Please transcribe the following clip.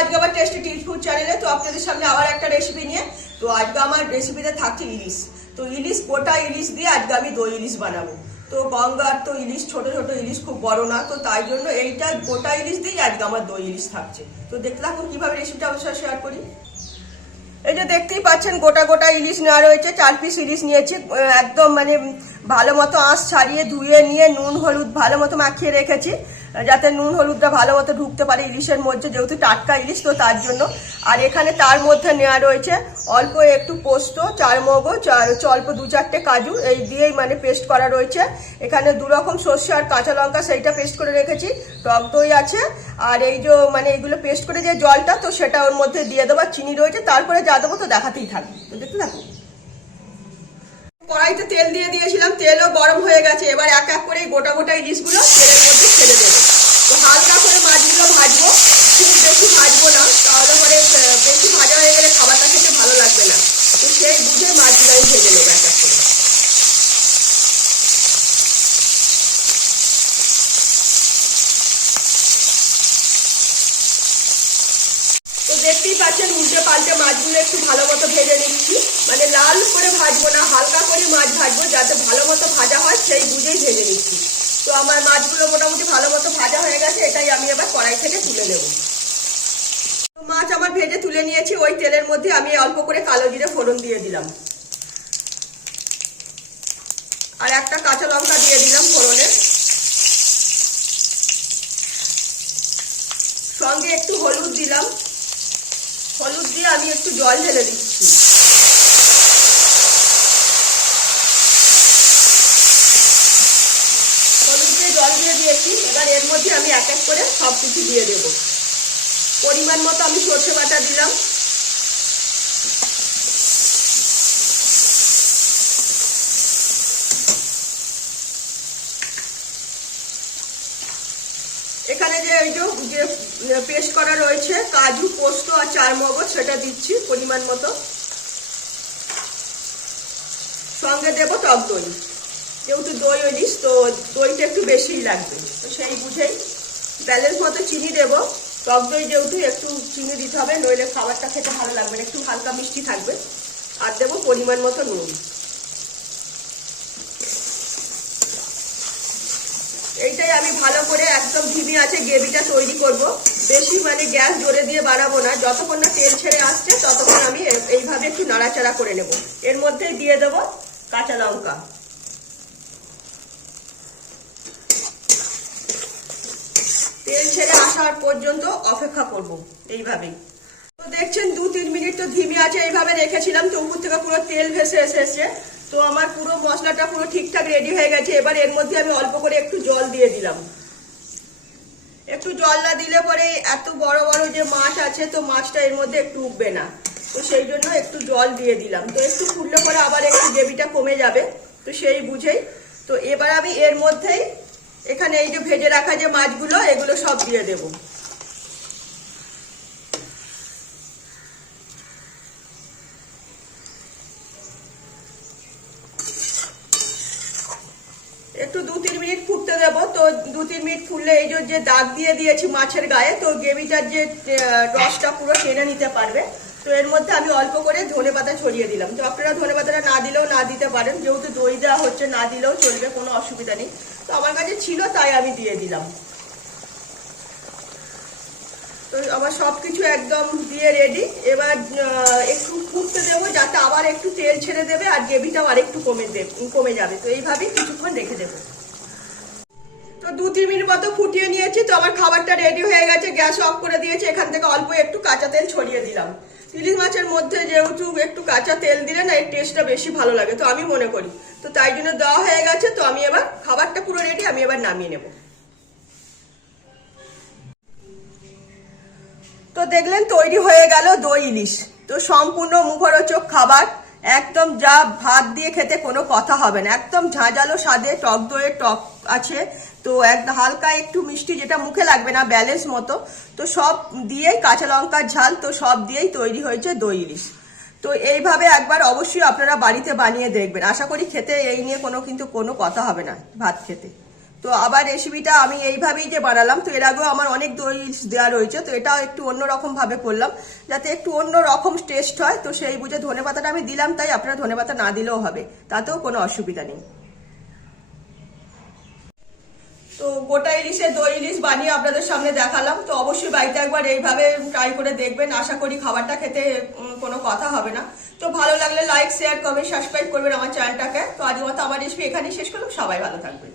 আজকে আবার tasty tips food চ্যানেলে। তো আপনাদের সামনে আবার একটা রেসিপি নিয়ে। তো আজকে আমার রেসিপিতে থাকছে ইলিশ। তো ইলিশ, গোটা ইলিশ দিয়ে আজকে আমি দই ইলিশ বানাবো। তো গঙ্গার তো ইলিশ ছোট ছোট ইলিশ, খুব বড় না, তো তাই জন্য এইটা গোটা ইলিশ দিয়ে আজকে আমার দই ইলিশ থাকছে। তো দেখতে থাকুন কিভাবে রেসিপিটা অবশ্যই শেয়ার করি। এই যে দেখতেই পাচ্ছেন গোটা গোটা ইলিশ নেওয়া রয়েছে, 4 পিস ইলিশ নিয়েছি। একদম মানে ভালো মতো আঁশ ছাড়িয়ে ধুয়ে নিয়ে নুন হলুদ ভালো মতো মাখিয়ে রেখেছি, যাতে নুন হলুদটা ভালো মতো ঢুকতে পারে ইলিশের মধ্যে, যেহেতু টাটকা ইলিশ তো তার জন্য। আর এখানে তার মধ্যে নেওয়া রয়েছে অল্প একটু পোস্ত, 4 মগজ আর অল্প 2-4টে কাজু, এই দিয়েই মানে পেস্ট করা রয়েছে। এখানে 2 রকম সর্ষে আর কাঁচা লঙ্কা, সেইটা পেস্ট করে রেখেছি। টক দই আছে, আর এই যে মানে এইগুলো পেস্ট করে যে জলটা, তো সেটা ওর মধ্যে দিয়ে দেবো। চিনি রয়েছে, তারপরে যা দেবো তো দেখাতেই থাকবে, তো দেখতে থাকুন। কড়াইতে তেল দিয়ে দিয়েছিলাম, তেলও গরম হয়ে গেছে। এবার এক এক করে গোটা গোটা ইলিশগুলো তেলের মধ্যে ছেড়ে দেবো। তো হালকা করে মাছগুলো ভাজবো, খুব বেশি ভাজবো না, তাহলে পরে বেশি ভাজা হয়ে গেলে খাবারটা খেতে ভালো লাগবে না। তো সেই বুঝে মাছগুলো আমি ভেজে নেবো এক এক করে। তো দেখতেই পাচ্ছেন উল্টে পাল্টে মাছগুলো একটু ভালো মতো ভেজে নিচ্ছি। মানে লাল করে ভাজবো না, হালকা করে মাছ ভাজবো, যাতে ভালো মতো ভাজা হয় সেই বুঝেই ভেজে নিচ্ছি। তো আমার মাছগুলো মোটামুটি ভালো মতো ভাজা হয়ে গেছে, এটাই আমি এবার কড়াই থেকে তুলে নেব। তো মাছ আমার ভেজে তুলে নিয়েছি। ওই তেলের মধ্যে আমি অল্প করে কালো জিরে ফোড়ন দিয়ে দিলাম, আর একটা কাঁচা লঙ্কা দিয়ে দিলাম ফোড়নে। সঙ্গে একটু হলুদ দিলাম, হলুদ দিয়ে আমি একটু জল ঢেলে দিচ্ছি। হলুদ দিয়ে জল দিয়ে দিয়েছি। এবার এর মধ্যে আমি এক এক করে সব কিছু দিয়ে দেব। পরিমাণ মতো আমি সর্ষে বাটা দিলাম, এখানে যে এই যে পেস্ট করা রয়েছে কাজু, পোস্ত আর 4 মগজ, সেটা দিচ্ছি পরিমাণ মতো। সঙ্গে দেবো টক দই, যেহেতু দই ইলিশ তো দইটা একটু বেশিই লাগবে, তো সেই বুঝেই ব্যালেন্স মতো চিনি দেবো। টক দই যেহেতু একটু চিনি দিতে হবে, নইলে খাবারটা খেতে ভালো লাগবে না, একটু হালকা মিষ্টি থাকবে। আর দেবো পরিমাণ মতো নুন। এইটাই আমি ভালো করে একদম ধিমি আছে গ্রেভিটা তৈরি করব। বেশি মানে গ্যাস জোরে দিয়ে বানাবো না, যতক্ষণ না তেল ছেড়ে আসছে ততক্ষণ আমি এইভাবে একটু নাড়াচাড়া করে নেব। এর মধ্যে দিয়ে দেব কাঁচা লঙ্কা। তেল ছেড়ে আসার পর্যন্ত অপেক্ষা করব এইভাবেই। তো দেখছেন 2-3 মিনিট তো ধিমি আছে এইভাবে রেখেছিলাম, তো উপর থেকে পুরো তেল ভেসে এসেছে। তো আমার পুরো মশলাটা পুরো ঠিকঠাক রেডি হয়ে গেছে। এবার এর মধ্যে আমি অল্প করে একটু জল দিয়ে দিলাম। একটু জল না দিলে পরে এত বড় বড় যে মাছ আছে, তো মাছটা এর মধ্যে একটু উঠবে না, তো সেই জন্য একটু জল দিয়ে দিলাম। তো একটু ফুটলে পরে আবার একটু গ্রেভিটা কমে যাবে, তো সেই বুঝেই। তো এবার আমি এর মধ্যেই এখানে এই যে ভেজে রাখা যে মাছগুলো, এগুলো সব দিয়ে দেব। একটু 2-3 মিনিট ফুটতে দেবো। তো 2-3 মিনিট ফুটলে এই যে দাগ দিয়ে দিয়েছি মাছের গায়ে, তো গ্রেভিটার যে রসটা পুরো টেনে নিতে পারবে। তো এর মধ্যে আমি অল্প করে ধনেপাতা ছড়িয়ে দিলাম। তো আপনারা ধনেপাতাটা না দিলেও না দিতে পারেন, যেহেতু দই দেওয়া হচ্ছে, না দিলেও চলবে, কোনো অসুবিধা নেই। তো আমার কাছে ছিল তাই আমি দিয়ে দিলাম। তো আমার সবকিছু একদম দিয়ে রেডি। এবার একটু ফুটতে দেবো, যাতে আবার একটু তেল ছেড়ে দেবে আর গ্রেভিটাও আর একটু কমে যাবে। তো এইভাবেই কিছুক্ষণ রেখে দেবো। তো 2-3 মিনিট মতো ফুটিয়ে নিয়েছি। তো আমার খাবারটা রেডি হয়ে গেছে, গ্যাস অফ করে দিয়েছি। এখান থেকে অল্প একটু কাঁচা তেল ছড়িয়ে দিলাম। ইলিশ মাছের মধ্যে যেহেতু একটু কাঁচা তেল দিলে না এর টেস্টটা বেশি ভালো লাগে, তো আমি মনে করি। তো তাই জন্য দেওয়া হয়ে গেছে। তো আমি এবার খাবারটা পুরো রেডি, আমি এবার নামিয়ে নেব। তো দেখলেন তৈরি হয়ে গেল দই ইলিশ। তো সম্পূর্ণ মুখরোচক খাবার, একদম যা ভাত দিয়ে খেতে কোনো কথা হবে না। একদম ঝাঁঝালো স্বাদে, টক দইয়ের টক আছে, তো হালকা একটু মিষ্টি যেটা মুখে লাগবে না, ব্যালেন্স মতো। তো সব দিয়েই, কাঁচা লঙ্কার ঝাল তো সব দিয়েই তৈরি হয়েছে দই ইলিশ। তো এইভাবে একবার অবশ্যই আপনারা বাড়িতে বানিয়ে দেখবেন। আশা করি খেতে এই নিয়ে কিন্তু কোনো কথা হবে না ভাত খেতে। তো আবার রেসিপিটা আমি এইভাবেই যে বানালাম, তো এর আগেও আমার অনেক দই ইলিশ দেওয়া রয়েছে, তো এটাও একটু অন্যরকম ভাবে করলাম যাতে একটু অন্য রকম টেস্ট হয়। তো সেই বুঝে ধনেপাতাটা আমি দিলাম, তাই আপনারা ধনেপাতা না দিলেও হবে, তাতেও কোনো অসুবিধা নেই। তো গোটা ইলিশের দই ইলিশ বানিয়ে আপনাদের সামনে দেখালাম। তো অবশ্যই বাড়িতে একবার এইভাবে ট্রাই করে দেখবেন, আশা করি খাবারটা খেতে কোনো কথা হবে না। তো ভালো লাগলে লাইক শেয়ার কমেন্ট সাবস্ক্রাইব করবেন আমার চ্যানেলটাকে। তো আজকের মতো আমার রেসিপি এখানেই শেষ করলাম, সবাই ভালো থাকবেন।